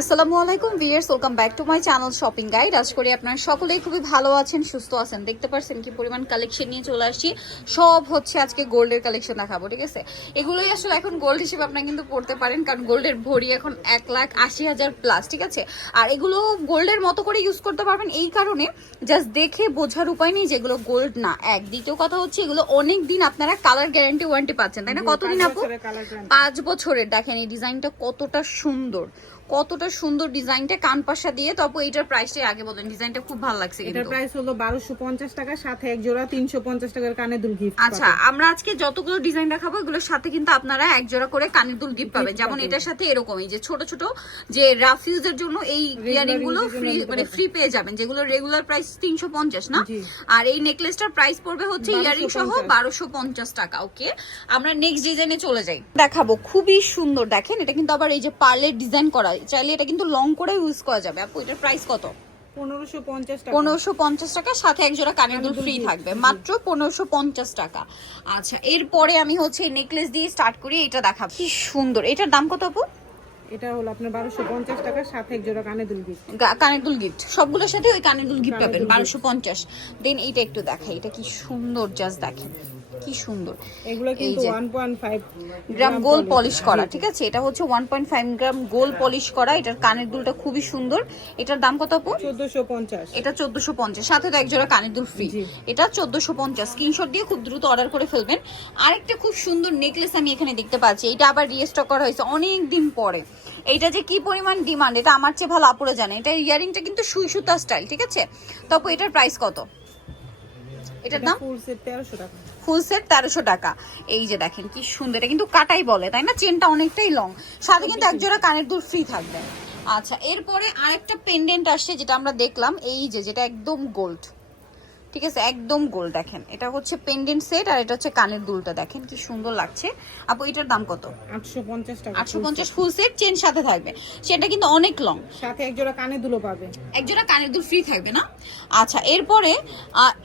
আসসালামু আলাইকুম viewers welcome back to my channel shopping guide. আজ করি আপনারা সকলেই খুবই ভালো আছেন সুস্থ আছেন। দেখতে পাচ্ছেন কি পরিমাণ কালেকশন নিয়ে চলে আসছি। সব হচ্ছে আজকে গোল্ডের কালেকশন দেখাবো ঠিক আছে? এগুলোই আসলে এখন গোল্ড হিসেবে আপনারা কিন্তু পড়তে পারেন কারণ গোল্ডের ভরি এখন এক লাখ আশি হাজার প্লাস ঠিক আছে? আর এগুলো গোল্ডের মতো করে ইউজ করতে পারবেন এই কারণে জাস্ট দেখে বোঝার উপায় নেই যে এগুলো গোল্ড না এক। দ্বিতীয় কথা হচ্ছে এগুলো অনেক দিন আপনারা কালার গ্যারান্টি ওয়ারেন্টি পাচ্ছেন তাই না? কতদিন আপু? পাঁচ বছরের। দেখেন এই ডিজাইনটা কতটা সুন্দর। কতটা সুন্দর ডিজাইনটা কান পাশা দিয়ে। তবে এইটার প্রাইসটাই আগে বলেন ডিজাইনটা খুব ভালো লাগছে এটার প্রাইস হলো বারোশো পঞ্চাশ টাকা সাথে এক জোড়া তিনশো পঞ্চাশ টাকার কানে দুল গিফট আচ্ছা আমরা আজকে যতগুলো ডিজাইন দেখাবো এগুলোর সাথে কিন্তু আপনারা এক জোড়া করে কানের দুল গিফট পাবেন। যেমন এটার সাথে এরকমই যে ছোট ছোট যে রাফ ইউজের জন্য এই ইয়ারিংগুলো ফ্রি মানে ফ্রি পেয়ে যাবেন যেগুলো রেগুলার প্রাইস তিনশো পঞ্চাশ না? আর এই নেকলেসটার প্রাইস পড়বে হচ্ছে ইয়ারিং সহ 1250 বারোশো পঞ্চাশ টাকা ওকে আমরা নেক্সট ডিজাইনে চলে যাই। দেখাবো খুবই সুন্দর দেখেন এটা কিন্তু আবার এই যে পার্লের ডিজাইন করা চাইলে এটা কিন্তু লং করে ইউজ করা যাবে। আপু এটার প্রাইস কত? পনেরোশো পঞ্চাশ টাকা। সাথে এক জোড়া কানের দুল ফ্রি থাকবে। মাত্র পনেরোশো পঞ্চাশ টাকা। আচ্ছা এরপরে আমি হচ্ছে নেকলেস দিয়ে স্টার্ট করি এটা দেখাবো কি সুন্দর। এটার দাম কত আপু? এটা হলো আপনার বারোশো পঞ্চাশ টাকা সাথে এক জোড়া কানে দুল গিফট কানের দুল গিফট সবগুলোর সাথে ওই কানের দুল গিফট পাবেন বারোশো পঞ্চাশ। দেন এইটা একটু দেখাই এটা কি সুন্দর জাস্ট দেখেন। কি সুন্দর। এগুলো কিন্তু যে। One point five gram gold polish করা ঠিক আছে? এটা হচ্ছে one point five gram gold polish করা। এটার কানের দুলটা খুবই সুন্দর। এটার দাম কত আপু? চোদ্দশো পঞ্চাশ। এটা চোদ্দশো পঞ্চাশ। সাথে তো এক জোড়া কানের দুল ফ্রি এটা চোদ্দশো পঞ্চাশ। স্ক্রিনশট দিয়ে খুব দ্রুত অর্ডার করে ফেলবেন। আরেকটা খুব সুন্দর নেকলেস আমি এখানে দেখতে পাচ্ছি। এটা আবার রিস্টক করা হয়েছে অনেক দিন পরে। এইটা যে কি পরিমাণ ডিমান্ড এটা আমার চেয়ে ভালো আপুরে জানে। এটা ইয়ারিংটা কিন্তু সুই সুতা স্টাইল ঠিক আছে? তবে এটার প্রাইস কত? এটার দাম? ফুল সেট তেরোশো টাকা। ফুল সেট তেরোশো টাকা। এই যে দেখেন কি সুন্দর এটা কিন্তু কাটাই বলে তাই না? চেনটা অনেকটাই লং সাথে কিন্তু একজোড়া কানের দুল ফ্রি থাকবে। আচ্ছা এরপরে আরেকটা পেন্ডেন্ট আসছে যেটা আমরা দেখলাম এই যে যেটা একদম গোল্ড ঠিক আছে একদম গোল দেখেন। এটা হচ্ছে পেন্ডেন্ট সেট আর এটা হচ্ছে কানের দুলটা দেখেন কি সুন্দর লাগছে। আপু এটার দাম কত? আটশো পঞ্চাশ টাকা আটশো পঞ্চাশ ফুল সেট চেন সাথে থাকবে। সেটা কিন্তু অনেক লং সাথে এক জোড়া কানে দুলো পাবে। একজোড়া কানের দুল ফ্রি থাকবে না? আচ্ছা এরপরে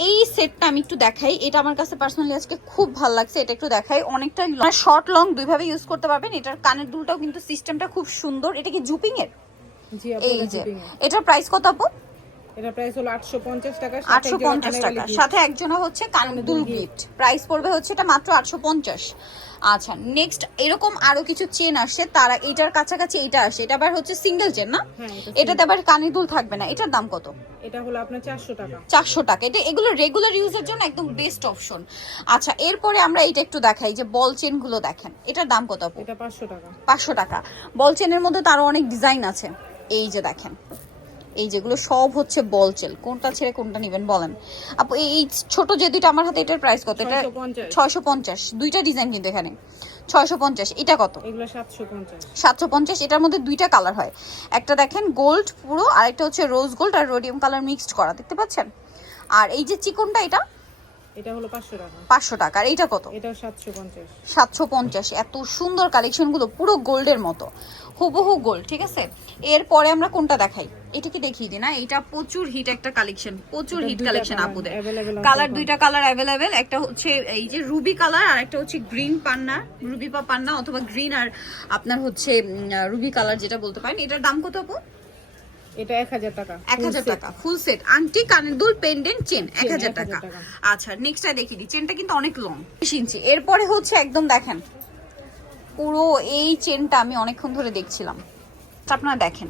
এই সেটটা আমি একটু দেখাই। এটা আমার কাছে পার্সোনালি আজকে খুব ভালো লাগছে এটা একটু দেখাই। অনেকটা শর্ট লং দুইভাবে ইউজ করতে পারবেন। এটার কানের দুলটাও কিন্তু সিস্টেমটা খুব সুন্দর। এটা কি জুপিং এর? এই যে। এটার প্রাইস কত আপু? এটা প্রাইস হলো আটশো পঞ্চাশ টাকা সাথে আটশো এক জোড়া পঞ্চাশ কানের টাকা। সাথে একজনা হচ্ছে কানের দুল গিফট প্রাইস পড়বে হচ্ছে এটা মাত্র আটশো পঞ্চাশ। আচ্ছা নেক্সট এরকম আরও কিছু চেন আসছে তারা এটার কাছাকাছি এটা আসে। এটা আবার হচ্ছে সিঙ্গেল চেন না? হ্যাঁ এটাতে আবার কানের দুল থাকবে না। এটার দাম কত? এটা হলো আপনার চারশো টাকা। চারশো টাকা। এটা এগুলো রেগুলার ইউজের জন্য একদম বেস্ট অপশন আচ্ছা এরপরে আমরা এটা একটু দেখাই যে বল চেনগুলো দেখেন। এটার দাম কত এটা পাঁচশো টাকা। পাঁচশো টাকা। বল চেনের মধ্যে তারও অনেক ডিজাইন আছে। এই যে দেখেন। এই যেগুলো সব হচ্ছে বল চেল। কোনটা ছেড়ে কোনটা নেবেন বলেন। আপু এই ছোট যে দুইটা আমার হাতে এটার প্রাইস কত? এটা ছয়শো পঞ্চাশ। দুইটা ডিজাইন কিন্তু এখানে। ছয়শো পঞ্চাশ। এটা কত? সাতশো পঞ্চাশ। এটার মধ্যে দুইটা কালার হয়। একটা দেখেন গোল্ড পুরো আর একটা হচ্ছে রোজ গোল্ড আর রোডিয়াম কালার মিক্সড করা। দেখতে পাচ্ছেন? আর এই যে চিকনটা এটা? এটা হলো পাঁচশো টাকা। পাঁচশো টাকা। আর এইটা কত? এটাও সাতশো পঞ্চাশ। এত সুন্দর কালেকশনগুলো পুরো গোল্ডের মতো। হুবহু গোল্ড ঠিক আছে? এরপরে আমরা কোনটা দেখাই? এটা কি দেখিয়ে দিই না? এটা প্রচুর হিট একটা কালেকশন প্রচুর হিট কালেকশন আপুদের। কালার দুইটা কালার অ্যাভেলেবেল একটা হচ্ছে এই যে রুবি কালার আর একটা হচ্ছে গ্রিন পান্না রুবি পা পান্না অথবা গ্রিন আর আপনার হচ্ছে রুবি কালার যেটা বলতে পারেন। এটার দাম কত আপু? এটা এক হাজার টাকা। টাকা ফুল সেট আংটি কানের দুল পেন্ডেন্ট চেন এক হাজার 1000 টাকা। আচ্ছা নেক্সটটা দেখিয়ে দিই। চেনটা কিন্তু অনেক লং বিশ ইঞ্চি। এরপরে হচ্ছে একদম দেখেন পুরো এই চেনটা আমি অনেকক্ষণ ধরে দেখছিলাম। আপনারা দেখেন।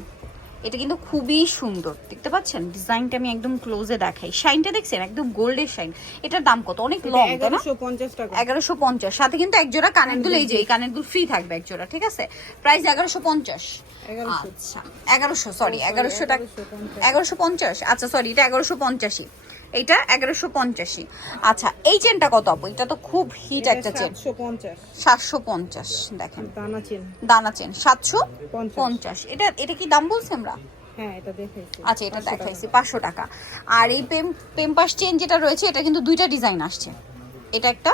এটা কিন্তু খুবই সুন্দর দেখতে পাচ্ছেন? ডিজাইনটা আমি একদম ক্লোজে দেখাই। শাইনটা দেখছেন? একদম গোল্ডের শাইন এটার দাম কত? অনেক লং তাই না? এগারোশো পঞ্চাশ সাথে কিন্তু এক জোড়া কানের দুল এই যে এই কানের দুল ফ্রি থাকবে এক জোড়া ঠিক আছে? প্রাইস এগারোশো পঞ্চাশ। 1100 আচ্ছা এগারোশো সরি এগারোশো টাকা 1150 এগারোশো পঞ্চাশ। আচ্ছা সরি এটা এগারোশো পঞ্চাশি এইটা এগারোশো পঞ্চাশি আচ্ছা এই চেনটা কত আপু? এটা তো খুব হিট একটা চেন সাতশো পঞ্চাশ। দেখেন। দানা চেন দানা চেন সাতশো পঞ্চাশ। এটা এটা কি দাম বলছি আমরা? হ্যাঁ আচ্ছা এটা 500 দেখাইছি পাঁচশো টাকা। আর এই পেম পেম্পাস চেন যেটা রয়েছে এটা কিন্তু দুইটা ডিজাইন আসছে। এটা একটা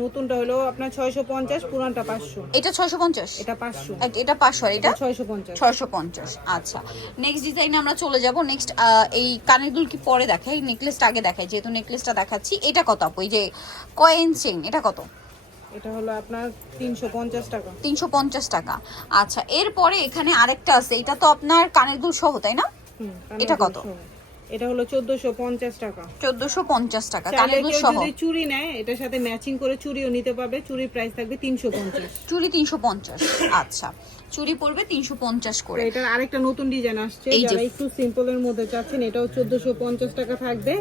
নতুনটা হলো আপনার ছয়শো পঞ্চাশ পুরানটা পাঁচশো। এটা ছয়শো পঞ্চাশ? এটা পাঁচশো। এটা পাঁচশো আর এটা? ছয়শো পঞ্চাশ। ছয়শো পঞ্চাশ আচ্ছা। নেক্সট ডিজাইনে আমরা চলে যাব। নেক্সট এই কানের দুল কি পরে দেখাই নেকলেসটা আগে দেখাই যেহেতু নেকলেসটা দেখাচ্ছি। এটা কত আপু? এই যে কয়েন চেন এটা কত? এটা হলো আপনার তিনশো পঞ্চাশ টাকা। তিনশো পঞ্চাশ টাকা। আচ্ছা এরপরে এখানে আরেকটা আছে। এটা তো আপনার কানের দুল সহ তাই না? এটা কত? এটা হলো চোদ্দশো পঞ্চাশ টাকা। চোদ্দশো পঞ্চাশ টাকা চাইলে কানের সহ। যদি চুড়ি নেয় এটার সাথে ম্যাচিং করে চুড়িও নিতে পারবে চুড়ির প্রাইস থাকবে তিনশো পঞ্চাশ। চুড়ি তিনশো পঞ্চাশ আচ্ছা। চুড়ি পড়বে তিনশো পঞ্চাশ করে। এটার আরেকটা নতুন ডিজাইন আসছে যারা একটু সিম্পল এর মধ্যে চাচ্ছেন এটাও চোদ্দশো পঞ্চাশ টাকা থাকবে।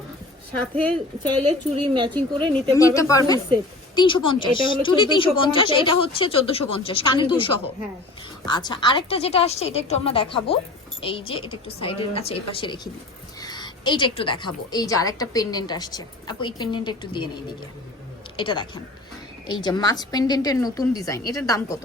সাথে চাইলে চুড়ি ম্যাচিং করে নিতে নিতে পারবে এটা হলো চুড়ি তিনশো পঞ্চাশ 1450, এটা হচ্ছে চোদ্দশো পঞ্চাশ কানের দুল সহ। হ্যাঁ। আচ্ছা আরেকটা যেটা আসছে এটা একটু আমরা দেখাবো। এই যে এটা একটু সাইডে আচ্ছা এই পাশে রেখে দিই। এইটা একটু দেখাবো। এই যে আরেকটা পেন্ডেন্ট আসছে। আপু এই পেন্ডেন্ট একটু দিয়ে নেই দিকে এটা দেখেন। এই যে মাছ পেন্ডেন্টের নতুন ডিজাইন এটার দাম কত?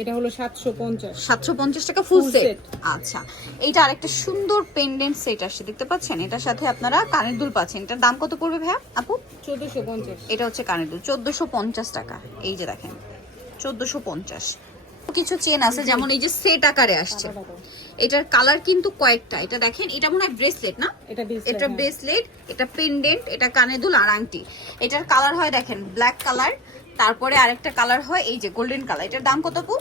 এটা হলো সাতশো পঞ্চাশ। সাতশো পঞ্চাশ টাকা ফুল সেট আচ্ছা। এইটা আরেকটা সুন্দর পেন্ডেন্ট সেট আসছে দেখতে পাচ্ছেন? এটার সাথে আপনারা কানের দুল পাচ্ছেন। এটার দাম কত পড়বে ভাইয়া আপু? চোদ্দশো পঞ্চাশ। এটা হচ্ছে কানের দুল চোদ্দশো পঞ্চাশ টাকা। এই যে দেখেন চোদ্দশো পঞ্চাশ। কিছু চেন আছে যেমন এই যে সেট আকারে আসছে। এটার কালার কিন্তু কয়েকটা। এটা দেখেন এটা মনে হয় ব্রেসলেট না? এটা হ্যাঁ। ব্রেসলেট এটা পেন্ডেন্ট এটা কানে দুল আর আংটি। এটার কালার হয় দেখেন ব্ল্যাক কালার তারপরে আরেকটা কালার হয় এই যে গোল্ডেন কালার এটার দাম কত পু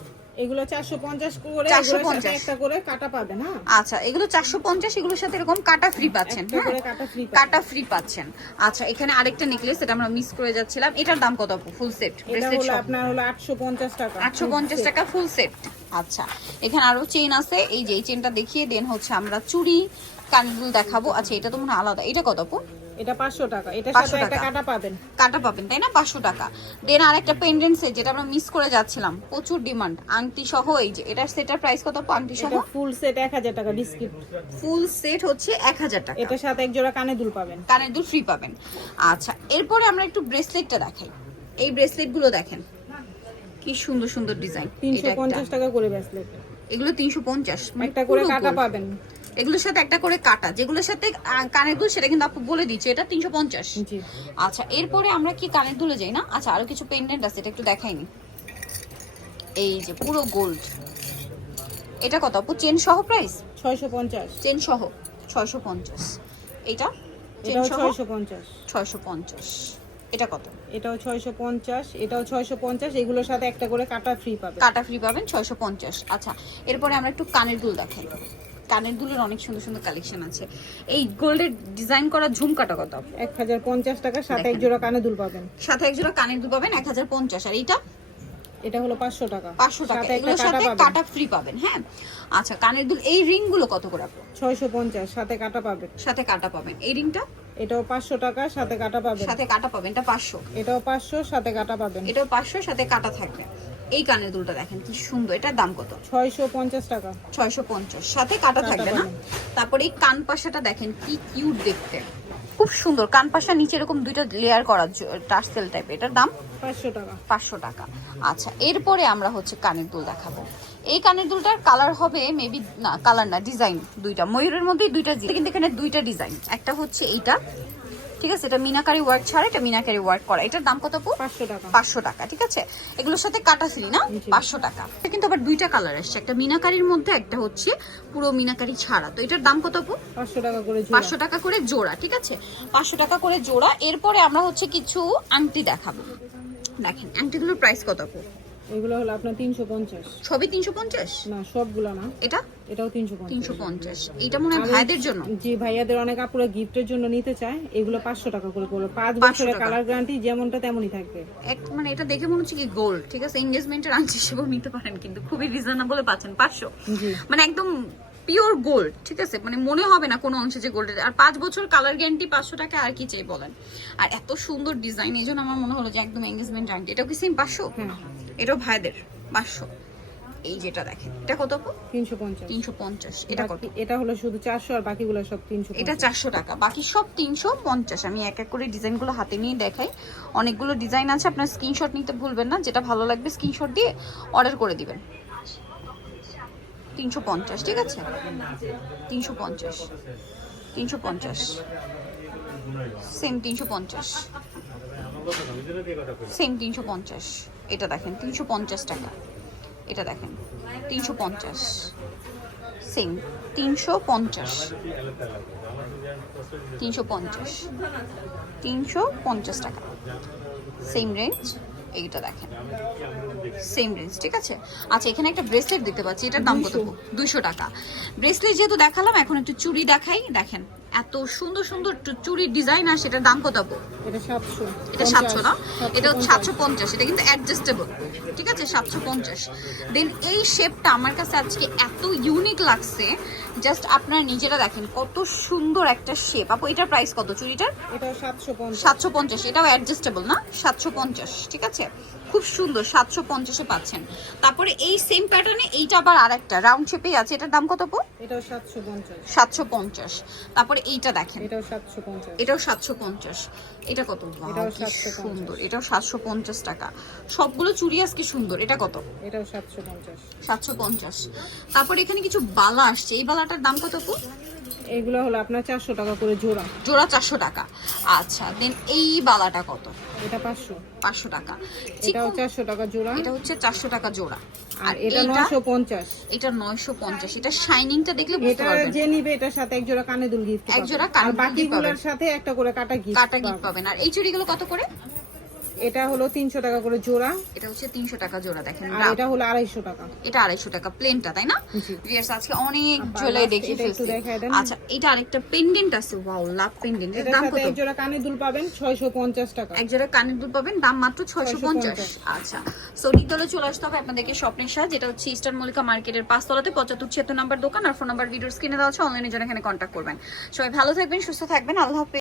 এগুলো চারশো পঞ্চাশ করে 450 এগুলোর সাথে একটা করে কাটা পাবেন হ্যাঁ। আচ্ছা এগুলো চারশো পঞ্চাশ এগুলোর সাথে এরকম কাটা ফ্রি পাচ্ছেন হ্যাঁ? কাটা ফ্রি কাটা ফ্রি পাচ্ছেন। আচ্ছা এখানে আরেকটা নেকলেস এটা আমরা মিস করে যাচ্ছিলাম। এটার দাম কত ফুল সেট ব্রেসলেট হলো আপনার হলো আটশো পঞ্চাশ টাকা। আটশো পঞ্চাশ টাকা ফুল সেট আচ্ছা এখানে আরও চেন আছে। এই যে এই চেনটা দেখিয়ে দেন হচ্ছে আমরা চুড়ি কানদুল দেখাবো। আচ্ছা এটা তো মনে হয় আলাদা। এটা কত আপু? এটা পাঁচশো টাকা। এটার 500 সাথে একটা কাটা পাবেন। কাটা পাবেন তাই না? পাঁচশো টাকা। দেন আরেকটা পেন্ডেন্ট সেট যেটা আমরা মিস করে যাচ্ছিলাম। প্রচুর ডিমান্ড আংটি সহ এই যে এটার সেটার প্রাইস কত? আংটি সহ? ফুল সেট এক হাজার টাকা ডিসকাউন্ট ফুল সেট হচ্ছে এক হাজার টাকা। এটার সাথে এক জোড়া কানে দুল পাবেন। কানের দুল ফ্রি পাবেন। আচ্ছা এরপরে আমরা একটু ব্রেসলেটটা দেখাই। এই ব্রেসলেটগুলো দেখেন। কি সুন্দর সুন্দর ডিজাইন তিনশো পঞ্চাশ টাকা করে ব্যাসলেট এগুলো তিনশো পঞ্চাশ। একটা করে কাটা পাবেন। এগুলোর সাথে একটা করে কাটা যেগুলোর সাথে কানের দুল সেটা কিন্তু আপু বলে দিচ্ছে এটা তিনশো পঞ্চাশ। আচ্ছা এরপরে আমরা কি কানের দুলে যাই না? আচ্ছা আরও কিছু পেন্ডেন্ট আছে এটা একটু দেখাইনি। এই যে পুরো গোল্ড এটা কত আপু? চেন সহ প্রাইস ছয়শো পঞ্চাশ। চেন সহ ছয়শো পঞ্চাশ। এটা? ছয়শো পঞ্চাশ। ছয়শো পঞ্চাশ। এটা কত? এটাও ছয়শো পঞ্চাশ এটাও ছয়শো পঞ্চাশ এগুলোর সাথে একটা করে কাটা ফ্রি পাবেন কাটা ফ্রি পাবেন ছয়শো পঞ্চাশ। আচ্ছা এরপরে আমরা একটু কানের দুল দেখাই। কানের দুলের অনেক সুন্দর সুন্দর কালেকশন আছে। এই গোল্ডের ডিজাইন করা ঝুমকাটা কত? এক হাজার পঞ্চাশ টাকা সাথে এক জোড়া কানের দুল পাবেন। সাথে এক জোড়া কানের দুল পাবেন এক হাজার পঞ্চাশ। আর এইটা? এটা হলো পাঁচশো টাকা। পাঁচশো টাকা। সাথে এগুলোর কাটা সাথে পাবেন। কাটা ফ্রি পাবেন হ্যাঁ? আচ্ছা কানের দুল এই রিংগুলো কত করে আপু? ছয়শো পঞ্চাশ সাথে কাটা পাবেন। সাথে কাটা পাবেন। এই রিংটা? এটাও পাঁচশো টাকা সাথে কাটা পাবেন। সাথে কাটা পাবেন এটা পাঁচশো। এটাও পাঁচশো সাথে কাটা পাবেন। এটাও পাঁচশো সাথে কাটা থাকবে। এই কানের দুলটা দেখেন কি সুন্দর। এটার দাম কত? ছয়শো পঞ্চাশ টাকা। ছয়শো পঞ্চাশ। সাথে কাটা থাকবে না? তারপরে এই কান পাশাটা দেখেন কি কিউট দেখতে। খুব সুন্দর। কান পাশা নিচে এরকম দুইটা লেয়ার করা টার্সেল টাইপ এটার দাম? পাঁচশো টাকা। পাঁচশো টাকা। আচ্ছা এরপরে আমরা হচ্ছে কানের দুল দেখাবো। এই কানের দুলটার কালার হবে মেবি না কালার না ডিজাইন দুইটা। ময়ূরের মধ্যেই দুইটা কিন্তু এখানে দুইটা ডিজাইন একটা হচ্ছে এইটা ঠিক আছে? এটা মিনাকারি ওয়ার্ক ছাড়া এটা মিনাকারি ওয়ার্ক করা। এটার দাম কত পু পাঁচশো টাকা। পাঁচশো টাকা ঠিক আছে? এগুলোর সাথে কাটা ফ্রি না? জি। পাঁচশো টাকা। এটা কিন্তু আবার দুইটা কালার আসছে একটা মিনাকারির মধ্যে একটা হচ্ছে পুরো মিনাকারি ছাড়া। তো এটার দাম কত আপু? পাঁচশো টাকা করে জোড়া। পাঁচশো টাকা করে জোড়া ঠিক আছে? পাঁচশো টাকা করে জোড়া। এরপরে আমরা হচ্ছে কিছু আংটি দেখাবো। দেখেন আংটিগুলোর প্রাইস কত আপু? এগুলো হলো আপনার তিনশো পঞ্চাশ। সবই তিনশো পঞ্চাশ? না সবগুলো না। এটা? এটাও তিনশো পঞ্চাশ। তিনশো পঞ্চাশ। এটা মনে হয় ভাইদের জন্য? জি ভাইয়াদের অনেক আপুরা গিফটের জন্য নিতে চায় এগুলো পাঁচশো টাকা করে পড়বে। বছরের কালার গ্যারান্টি যেমনটা তেমনই থাকবে। এক মানে এটা দেখে মনে হচ্ছে কি গোল্ড ঠিক আছে? আংটি হিসেবেও নিতে পারেন কিন্তু খুবই রিজনেবল পাচ্ছেন পাঁচশো। জি। মানে একদম পিওর গোল্ড ঠিক আছে? মানে মনে হবে না কোনো অংশে যে গোল্ডের আর পাঁচ বছর কালার গ্যারান্টি পাঁচশো টাকা আর কি চাই বলেন? আর এত সুন্দর ডিজাইন এই জন্য আমার মনে হলো যে একদম এঙ্গেজমেন্ট আংটি এটাও কি সেম পাঁচশো? হ্যাঁ। এটাও ভাইদের পাঁচশো। এই যেটা দেখেন এটা কত তিনশো পঞ্চাশ। তিনশো পঞ্চাশ। এটা কত? এটা হলো শুধু চারশো আর বাকিগুলো সব তিনশো এটা চারশো টাকা বাকি সব তিনশো পঞ্চাশ। আমি এক এক করে ডিজাইনগুলো হাতে নিয়ে দেখাই। অনেকগুলো ডিজাইন আছে আপনার স্ক্রিনশট নিতে ভুলবেন না যেটা ভালো লাগবে স্ক্রিনশট দিয়ে অর্ডার করে দিবেন। তিনশো পঞ্চাশ ঠিক আছে? তিনশো পঞ্চাশ। তিনশো পঞ্চাশ। সেম তিনশো পঞ্চাশ। সেম তিনশো পঞ্চাশ। এটা দেখেন তিনশো পঞ্চাশ টাকা। এটা দেখেন তিনশো পঞ্চাশ। সেম তিনশো পঞ্চাশ। তিনশো পঞ্চাশ। তিনশো পঞ্চাশ টাকা। সেম রেঞ্জ এইটা দেখেন। সেম রেঞ্জ ঠিক আছে? আচ্ছা এখানে একটা ব্রেসলেট দিতে পারছি এটার দাম কত? দুশো টাকা। ব্রেসলেট যেহেতু দেখালাম এখন একটু চুড়ি দেখাই দেখেন। এত সুন্দর সুন্দর চুড়ির ডিজাইন আর সেটার দাম কত? এটা সাতশো এটা সাতশো না? এটা হচ্ছে সাতশো পঞ্চাশ। এটা কিন্তু অ্যাডজাস্টেবল ঠিক আছে? সাতশো পঞ্চাশ। দেন এই শেপটা আমার কাছে আজকে এত ইউনিক লাগছে। জাস্ট আপনারা নিজেরা দেখেন কত সুন্দর একটা শেপ আপু এটার প্রাইস কত চুড়িটার? এটাও সাতশো পঞ্চাশ। সাতশো পঞ্চাশ। এটাও অ্যাডজাস্টেবল না? সাতশো পঞ্চাশ। ঠিক আছে? খুব সুন্দর সাতশো পঞ্চাশে পাচ্ছেন। তারপরে এই সেম প্যাটার্নে এইটা আবার আরেকটা রাউন্ড শেপেই আছে। এটার দাম কত পো এটাও সাতশো পঞ্চাশ। সাতশো পঞ্চাশ। তারপরে এইটা দেখেন। এটাও সাতশো পঞ্চাশ। এটাও সাতশো পঞ্চাশ। এটা কত? এটাও কি 750 সুন্দর। এটাও সাতশো পঞ্চাশ টাকা। সবগুলো চুড়ি আজকে সুন্দর। এটা কত? এটাও সাতশো পঞ্চাশ। সাতশো পঞ্চাশ। তারপর এখানে কিছু বালা আসছে। এই বালাটার দাম কত পু এগুলো হলো আপনার চারশো টাকা করে জোড়া। জোড়া চারশো টাকা। আচ্ছা দেন এই বালাটা কত? এটা পাঁচশো। পাঁচশো টাকা। চিকু- চারশো টাকা জোড়া। এটা হচ্ছে চারশো টাকা জোড়া। আর এটা নয়শো পঞ্চাশ। এটা নয়শো পঞ্চাশ। এটা শাইনিংটা দেখলে বুঝতে এটা পারবেন। যে নিবে এটার সাথে এক জোড়া কানে দুল গিফট এক জোড়া আর বাকিগুলোর সাথে একটা করে কাটা গিফট কাটা গিফট পাবেন। আর এই চুড়িগুলো কত করে? এটা হলো তিনশো টাকা করে জোড়া। এটা হচ্ছে তিনশো টাকা জোড়া দেখেন আর এটা হলো আড়াইশো টাকা। এটা আড়াইশো টাকা প্লেনটা তাই না? জি। ভিউয়ার্স আজকে অনেক দেখিয়ে এটা ফেলছি। আচ্ছা এটা আরেকটা পেন্ডেন্ট আছে ওয়াও লাভ পেন্ডেন্ট এর দাম কত? এক জোড়া কানে দুল পাবেন ছয়শো পঞ্চাশ টাকা। এক জোড়া কানের দুল পাবেন দাম মাত্র ছয়শো পঞ্চাশ। 650 আচ্ছা সো নিতলে চলে আসতে হবে আপনাদেরকে স্বপ্নের সাথ যেটা হচ্ছে ইস্টার্ন মল্লিকা মার্কেটের পাঁচতলাতে পঁচাত্তর ছিয়াত্তর নাম্বার দোকান আর ফোন নাম্বার ভিডিওর স্ক্রিনে দেওয়া আছে অনলাইনে জন্য এখানে কন্ট্যাক্ট করবেন। সবাই ভালো থাকবেন সুস্থ থাকবেন আল্লাহ হাফেজ।